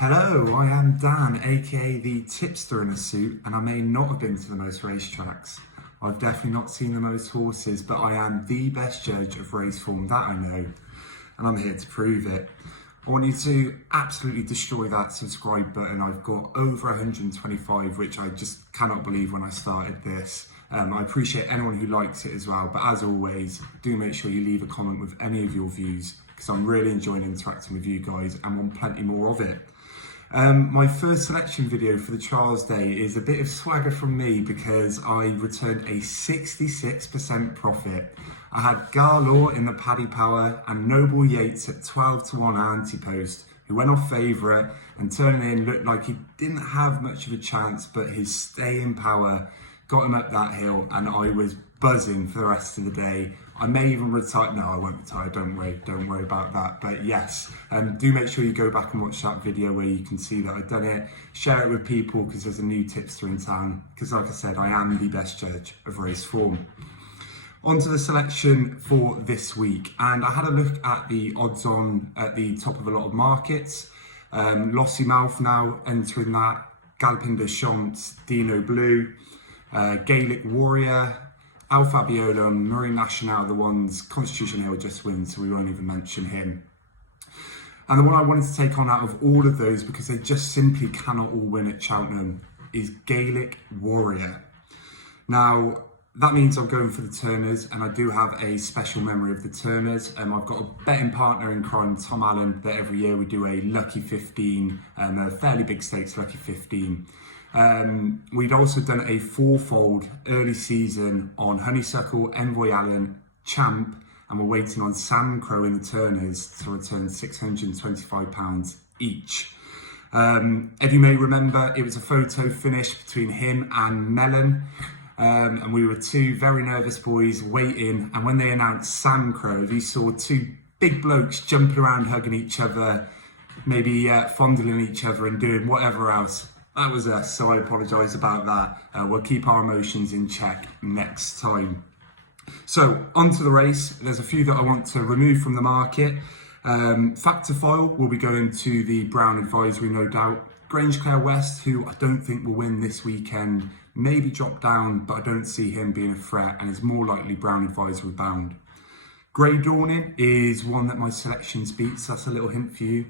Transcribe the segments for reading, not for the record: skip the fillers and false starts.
Hello, I am Dan, aka the tipster in a suit, and I may not have been to the most racetracks. I've definitely not seen the most horses, but I am the best judge of race form, that I know, and I'm here to prove it. I want you to absolutely destroy that subscribe button. I've got over 125, which I just cannot believe when I started this. I appreciate anyone who likes it as well, but as always, do make sure you leave a comment with any of your views, because I'm really enjoying interacting with you guys and want plenty more of it. My first selection video for the Trials Day is a bit of swagger from me because I returned a 66% profit. I had Garlaw in the Paddy Power and Noble Yates at 12 to 1 ante-post, who went off favourite and turning in looked like he didn't have much of a chance, but his staying power got him up that hill and I was buzzing for the rest of the day. I may even retire. No, I won't retire, don't worry about that. But yes, do make sure you go back and watch that video where you can see that I've done it. Share it with people because there's a new tipster in town. Because like I said, I am the best judge of race form. On to the selection for this week. And I had a look at the odds on at the top of a lot of markets. Lossy Mouth now entering that. Galloping de Champs, Dino Blue, Gaelic Warrior, Al Fabiola and Murray National, the ones Constitution Hill just win, so we won't even mention him. And the one I wanted to take on out of all of those, because they just simply cannot all win at Cheltenham, is Gaelic Warrior. Now, that means I'm going for the Turners, and I do have a special memory of the Turners. I've got a betting partner in crime, Tom Allen, that every year we do a Lucky 15, a fairly big stakes Lucky 15. We'd also done a fourfold early season on Honeysuckle, Envoy Allen, Champ, and we're waiting on Sam Crow in the Turners to return £625 each. If you may remember, it was a photo finish between him and Mellon, and we were two very nervous boys waiting, and when they announced Sam Crow, you saw two big blokes jumping around, hugging each other, maybe fondling each other and doing whatever else. That was us, so I apologise about that. We'll keep our emotions in check next time. So, on to the race. There's a few that I want to remove from the market. Factor File will be going to the Brown Advisory, no doubt. Grange Clare West, who I don't think will win this weekend, maybe drop down, but I don't see him being a threat, and is more likely Brown Advisory bound. Grey Dawning is one that my selections beats, that's a little hint for you.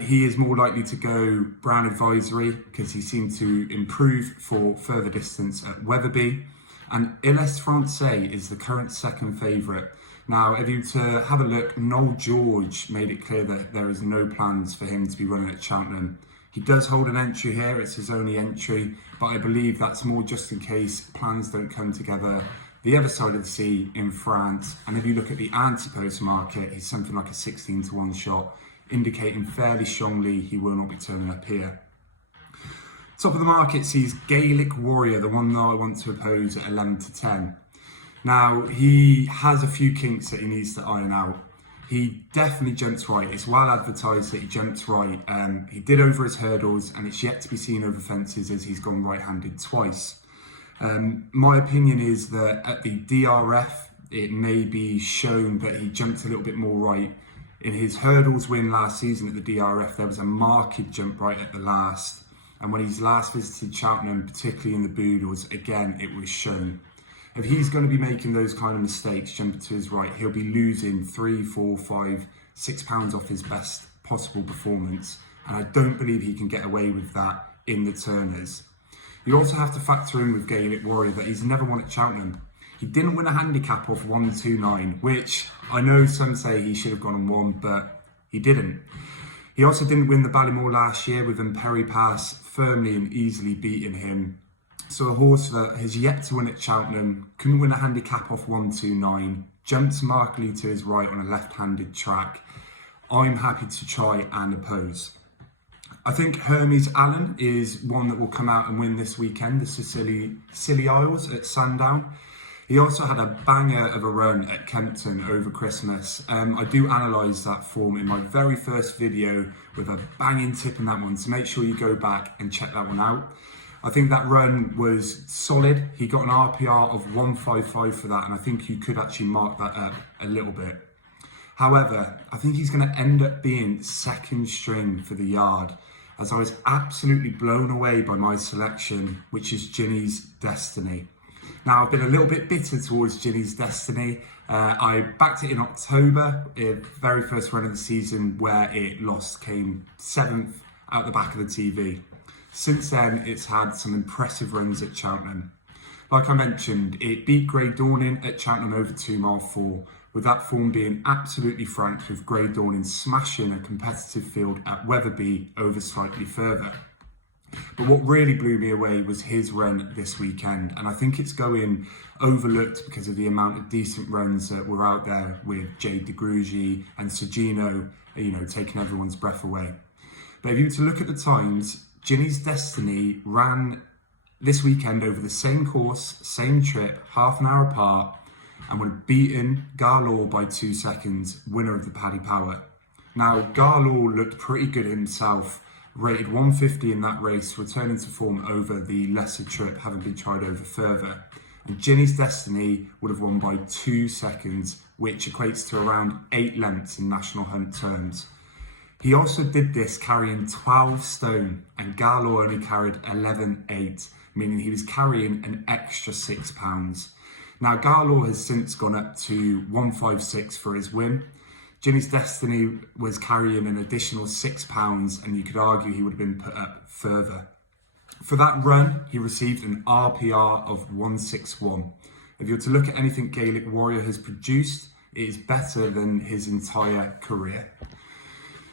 He is more likely to go Brown Advisory because he seemed to improve for further distance at Wetherby. And Illes Francais is the current second favourite. Now, if you were to have a look, Noel George made it clear that there is no plans for him to be running at Cheltenham. He does hold an entry here, it's his only entry, but I believe that's more just in case plans don't come together the other side of the sea in France. And if you look at the ante-post market, he's something like a 16 to 1 shot, indicating fairly strongly he will not be turning up here. Top of the market sees Gaelic Warrior, the one that I want to oppose at 11 to 10. Now, he has a few kinks that he needs to iron out. He definitely jumps right. It's well advertised that he jumps right. He did over his hurdles, and it's yet to be seen over fences as he's gone right-handed twice. My opinion is that at the DRF, it may be shown that he jumped a little bit more right. In his hurdles win last season at the DRF, there was a marked jump right at the last. And when he's last visited Cheltenham, particularly in the Boodles, again, it was shown. If he's going to be making those kind of mistakes, jumping to his right, he'll be losing 3, 4, 5, 6 pounds off his best possible performance. And I don't believe he can get away with that in the Turners. You also have to factor in with Gaelic Warrior that he's never won at Cheltenham. He didn't win a handicap off 129, which I know some say he should have gone and won, but he didn't. He also didn't win the Ballymore last year with Imperi Pass firmly and easily beating him. So a horse that has yet to win at Cheltenham, couldn't win a handicap off 129, jumped markedly to his right on a left-handed track. I'm happy to try and oppose. I think Hermes Allen is one that will come out and win this weekend, the Scilly Isles at Sandown. He also had a banger of a run at Kempton over Christmas. I do analyse that form in my very first video with a banging tip in that one, so make sure you go back and check that one out. I think that run was solid. He got an RPR of 155 for that, and I think you could actually mark that up a little bit. However, I think he's going to end up being second string for the yard, as I was absolutely blown away by my selection, which is Ginny's Destiny. Now, I've been a little bit bitter towards Ginny's Destiny. I backed it in October, very first run of the season, where it came 7th out the back of the TV. Since then, it's had some impressive runs at Cheltenham. Like I mentioned, it beat Grey Dawning at Cheltenham over 2 mile 4, with that form being absolutely franked, with Grey Dawning smashing a competitive field at Wetherby over slightly further. But what really blew me away was his run this weekend, and I think it's going overlooked because of the amount of decent runs that were out there with Jade de Grugy and Sergino, taking everyone's breath away. But if you were to look at the times, Ginny's Destiny ran this weekend over the same course, same trip, half an hour apart, and would have beaten Garlaw by 2 seconds, winner of the Paddy Power. Now, Garlaw looked pretty good himself, rated 150 in that race, returning to form over the lesser trip, having been tried over further. And Ginny's Destiny would have won by 2 seconds, which equates to around 8 lengths in National Hunt terms. He also did this carrying 12 stone, and Garlaw only carried 11.8, meaning he was carrying an extra 6 pounds. Now, Garlaw has since gone up to 156 for his win. Ginny's Destiny was carrying an additional 6 pounds, and you could argue he would have been put up further. For that run, he received an RPR of 161. If you were to look at anything Gaelic Warrior has produced, it is better than his entire career.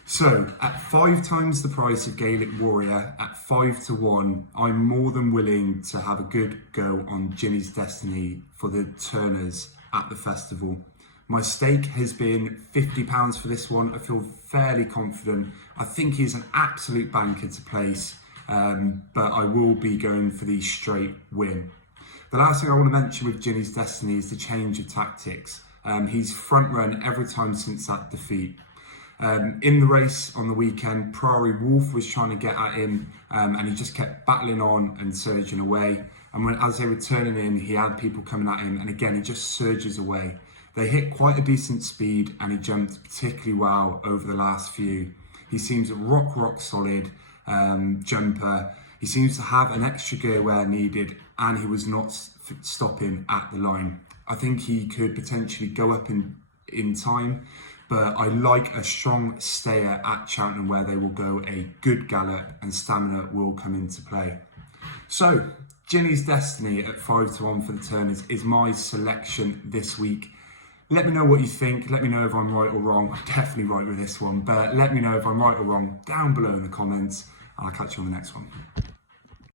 So, at 5 times the price of Gaelic Warrior, at 5 to 1, I'm more than willing to have a good go on Ginny's Destiny for the Turners at the festival. My stake has been £50 for this one. I feel fairly confident. I think he's an absolute banker to place, but I will be going for the straight win. The last thing I want to mention with Ginny's Destiny is the change of tactics. He's front run every time since that defeat. In the race on the weekend, Prairie Wolf was trying to get at him, and he just kept battling on and surging away. And as they were turning in, he had people coming at him, and again, he just surges away. They hit quite a decent speed, and he jumped particularly well over the last few. He seems a rock solid jumper. He seems to have an extra gear where needed, and he was not stopping at the line. I think he could potentially go up in time, but I like a strong stayer at Cheltenham where they will go a good gallop and stamina will come into play. So, Ginny's Destiny at 5 to 1 for the Turners is my selection this week. Let me know what you think. Let me know if I'm right or wrong. I'm definitely right with this one, but let me know if I'm right or wrong down below in the comments, and I'll catch you on the next one.